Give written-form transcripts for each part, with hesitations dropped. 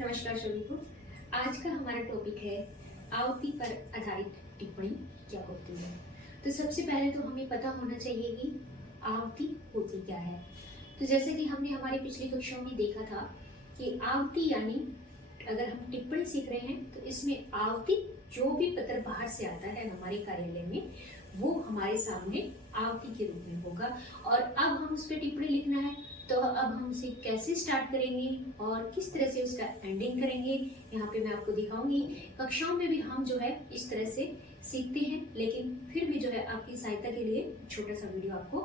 नमस्कार सभी को। आज का हमारा टॉपिक है आवृत्ति पर आधारित टिप्पणी क्या होती है। तो सबसे पहले तो हमें पता होना चाहिए कि आवृत्ति होती क्या है। तो जैसे कि हमने हमारी पिछली कक्षाओं में देखा था कि आवृत्ति यानी अगर हम टिप्पणी सीख रहे हैं तो इसमें आवृत्ति जो भी पत्र बाहर से आता है हमारे कार्यालय में वो हमारे सामने आवृत्ति के रूप में होगा और अब हम उस पर टिप्पणी लिखना है। तो अब हम उसे कैसे स्टार्ट करेंगे और किस तरह से उसका एंडिंग करेंगे यहाँ पे मैं आपको दिखाऊंगी। कक्षाओं में भी हम जो है इस तरह से सीखते हैं, लेकिन फिर भी जो है आपकी सहायता के लिए छोटा सा वीडियो आपको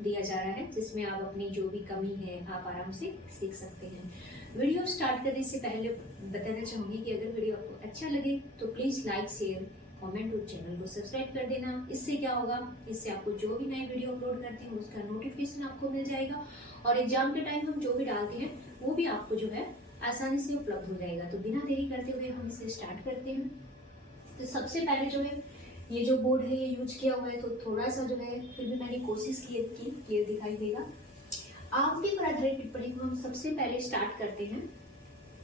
दिया जा रहा है जिसमें आप अपनी जो भी कमी है आप आराम से सीख सकते हैं। वीडियो स्टार्ट करने से पहले बताना चाहूंगी कि अगर वीडियो आपको अच्छा लगे तो प्लीज लाइक शेयर कमेंट और चैनल को सब्सक्राइब कर देना। इससे क्या होगा, इससे आपको जो भी नए वीडियो अपलोड करते हैं उसका नोटिफिकेशन आपको मिल जाएगा और एग्जाम के टाइम हम जो भी डालते हैं वो भी आपको जो है आसानी से उपलब्ध हो जाएगा। तो बिना देरी करते हुए हम इसे स्टार्ट करते हैं। तो सबसे पहले जो है ये जो बोर्ड है ये यूज किया हुआ है तो थोड़ा सा जो है फिर भी मैंने कोशिश की क्लियर दिखाई देगा। आवृत्ति पर आधारित टिप्पणी को हम सबसे पहले स्टार्ट करते हैं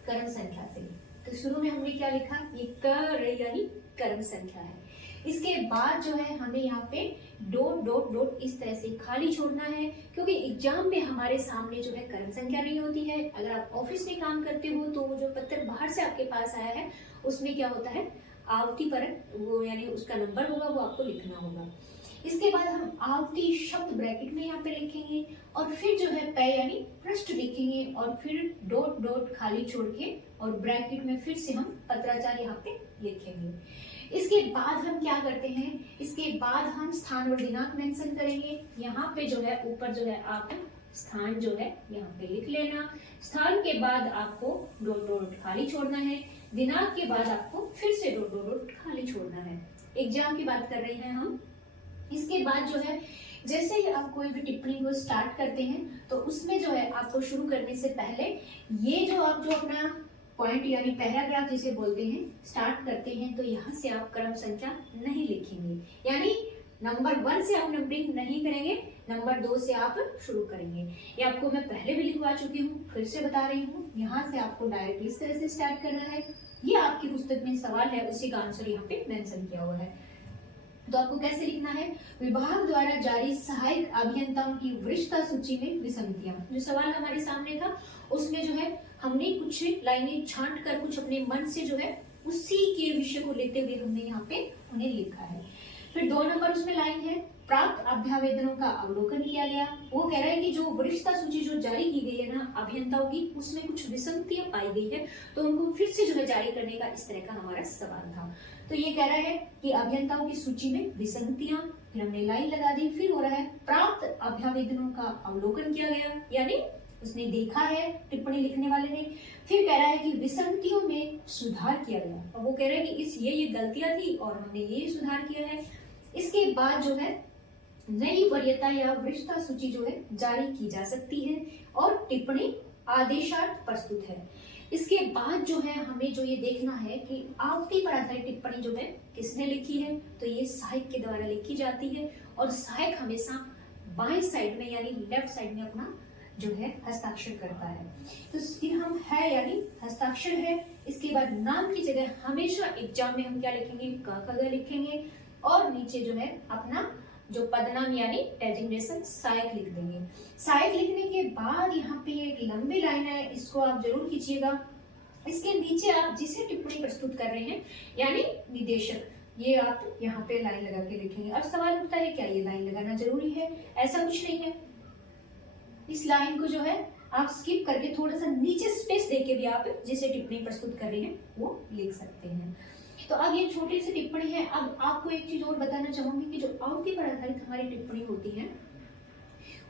क्रम संख्या से। तो शुरू में हमने क्या लिखा, ये कर यानी क्रम संख्या है। इसके बाद जो है हमें यहाँ पे डॉट डॉट डॉट इस तरह से खाली छोड़ना है क्योंकि एग्जाम में हमारे सामने जो है क्रम संख्या नहीं होती है। अगर आप ऑफिस में काम करते हो तो जो पत्र बाहर से आपके पास आया है उसमें क्या होता है आवृत्ति पर वो यानी उसका नंबर होगा वो आपको लिखना होगा। इसके बाद हम आवृत्ति शब्द ब्रैकेट में यहाँ पे लिखेंगे और फिर जो है पै यानी पृष्ठ लिखेंगे और फिर डॉट डॉट खाली छोड़ के और ब्रैकेट में फिर से हम पत्राचार यहाँ पे लिखेंगे। इसके बाद हम क्या करते हैं, इसके बाद हम स्थान और दिनांक मेंशन करेंगे। यहाँ पे जो है ऊपर जो है आप स्थान जो है यहाँ पे लिख लेना। स्थान के बाद आपको डॉट डॉट खाली छोड़ना है। दिनांक के बाद आपको फिर से डॉट डॉट डॉट खाली छोड़ना है। एग्जाम की बात कर रहे हैं हम। इसके बाद जो है जैसे ही आप कोई भी टिप्पणी को स्टार्ट करते हैं तो उसमें जो है आपको शुरू करने से पहले ये जो आप जो अपना पॉइंट यानी पैराग्राफ जिसे बोलते हैं स्टार्ट करते हैं तो यहाँ से आप क्रम संख्या नहीं लिखेंगे, यानी नंबर 1 से आप नंबरिंग नहीं करेंगे, नंबर 2 से आप शुरू करेंगे। ये आपको मैं पहले भी लिखवा चुकी हूँ, फिर से बता रही हूँ। यहाँ से आपको डायरेक्ट इस तरह से स्टार्ट करना है। ये आपकी पुस्तक में सवाल है, उसी का आंसर यहाँ पे मेंशन किया हुआ है। तो आपको कैसे लिखना है, विभाग द्वारा जारी सहायक अभियंताओं की वरिष्ठता सूची में विसंगतियां। जो सवाल हमारे सामने था उसमें जो है हमने कुछ लाइनें छांट कर कुछ अपने मन से जो है उसी के विषय को लेते हुए हमने यहाँ पे उन्हें लिखा है। फिर 2 नंबर उसमें लाइन है, प्राप्त अभ्यावेदनों का अवलोकन किया गया। वो कह रहा है कि जो वरिष्ठता सूची जो जारी की गई है ना अभियंताओं की उसमें कुछ विसंगतियां पाई गई है तो उनको फिर से जो है जारी करने का इस तरह का हमारा सवाल था। तो ये कह रहा है कि अभियंताओं की सूची में विसंगतियां, फिर हमने लाइन लगा दी। फिर हो रहा है प्राप्त अभ्यावेदनों का अवलोकन किया गया, यानी उसने देखा है टिप्पणी लिखने वाले ने। फिर कह रहा है कि विसंगतियों में सुधार किया गया और वो कह रहा है कि इस ये गलतियां थी और हमने ये सुधार किया है। इसके बाद जो है नई वरीयता या वरिष्ठता सूची जो है जारी की जा सकती है और टिप्पणी आदेशार्थ प्रस्तुत है। इसके बाद जो है हमें जो ये देखना है कि आवृत्ति पर आधारित टिप्पणी जो है किसने लिखी है, तो ये सहायक के द्वारा लिखी जाती है और सहायक हमेशा बाएं साइड में यानी लेफ्ट साइड में अपना जो है हस्ताक्षर करता है। तो फिर हम है यानी हस्ताक्षर है। इसके बाद नाम की जगह हमेशा एग्जाम में हम क्या लिखेंगे, क लिखेंगे और नीचे जो है अपना जो पदनाम यानी डेजिग्नेशन सहायक लिख देंगे। सहायक लिखने के बाद यहाँ पे एक लंबी लाइन है, इसको आप जरूर खींचिएगा। इसके नीचे आप जिसे टिप्पणी प्रस्तुत कर रहे हैं यानी निदेशक, ये आप यहाँ पे लाइन लगा के लिखेंगे। अब सवाल उठता है क्या ये लाइन लगाना जरूरी है, ऐसा कुछ नहीं है। इस लाइन को जो है आप स्किप करके थोड़ा सा नीचे स्पेस देके भी आप जिसे टिप्पणी प्रस्तुत कर रहे हैं वो लिख सकते हैं। तो अब ये छोटी सी टिप्पणी है। अब आपको एक चीज और बताना चाहूंगी कि जो आवृत्ति पर आधारित हमारी टिप्पणी होती है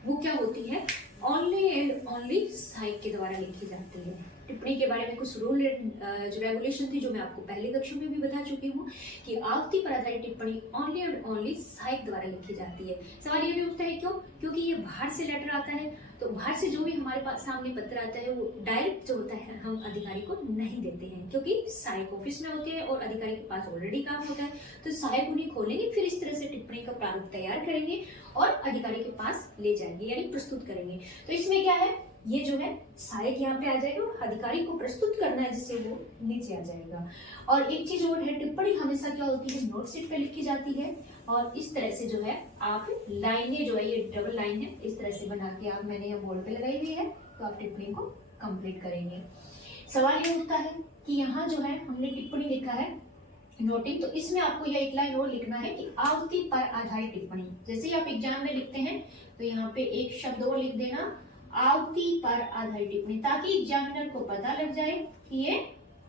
वो क्या होती है, ओनली एंड ओनली सहायक के द्वारा लिखी जाती है। टिप्पणी के बारे में कुछ रूल जो रेगुलेशन थी जो मैं आपको पहले कक्षा में भी बता चुकी हूँ कि आवृत्ति पर आधारित टिप्पणी ओनली एंड ओनली सहायक द्वारा लिखी जाती है। सवाल ये भी उठता है क्यों, क्योंकि ये बाहर से लेटर आता है तो बाहर से जो भी हमारे पास सामने पत्र आता है वो डायरेक्ट जो होता है हम अधिकारी को नहीं देते हैं, क्योंकि सहायक ऑफिस में होते हैं और अधिकारी के पास ऑलरेडी काम होता है। तो सहायक उन्हें खोलेंगे, फिर इस तरह से टिप्पणी का प्रारूप तैयार करेंगे और अधिकारी के पास ले जाएंगे यानी प्रस्तुत करेंगे। तो इसमें क्या है, ये जो है सहायक यहाँ पे आ जाएगा, अधिकारी को प्रस्तुत करना है जिससे वो नीचे आ जाएगा। और एक चीज और है, टिप्पणी हमेशा क्या होती है, नोट शीट पे लिखी जाती है और इस तरह से जो है आप लाइनें जो है, ये डबल लाइन है, इस तरह से बना के आप मैंने यहाँ बोर्ड पे लगाई हुई है, तो आप टिप्पणी को कंप्लीट करेंगे। सवाल ये उठता है कि यहाँ जो है हमने टिप्पणी लिखा है नोटिंग, तो इसमें आपको यह एक लाइन और लिखना है कि आवृत्ति पर आधारित टिप्पणी। जैसे ही आप एग्जाम में लिखते हैं तो यहाँ पे एक शब्द और लिख देना, आवृत्ति पर आधारित टिप्पणी, ताकि एग्जामिनर को पता लग जाए कि ये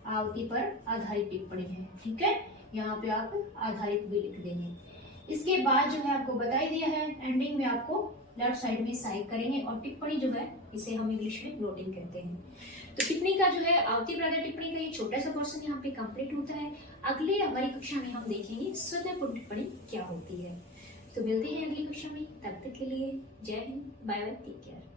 आवृत्ति पर आधारित टिप्पणी है। ठीक है, यहाँ पे आप आधारित भी लिख देंगे। इसके बाद जो है आपको बता ही दिया है, एंडिंग में आपको लेफ्ट साइड में साइड करेंगे और टिप्पणी जो है इसे हम इंग्लिश में नोटिंग कहते हैं। तो टिप्पणी का जो है आवृत्ति पर आधारित टिप्पणी का ये छोटा सा पोर्शन यहाँ पे कंप्लीट होता है। अगले हमारी कक्षा में हम देखेंगे स्वतःपूर्ण टिप्पणी क्या होती है। तो मिलते हैं अगली कक्षा में, तब तक के लिए जय Hind, bye bye, take care.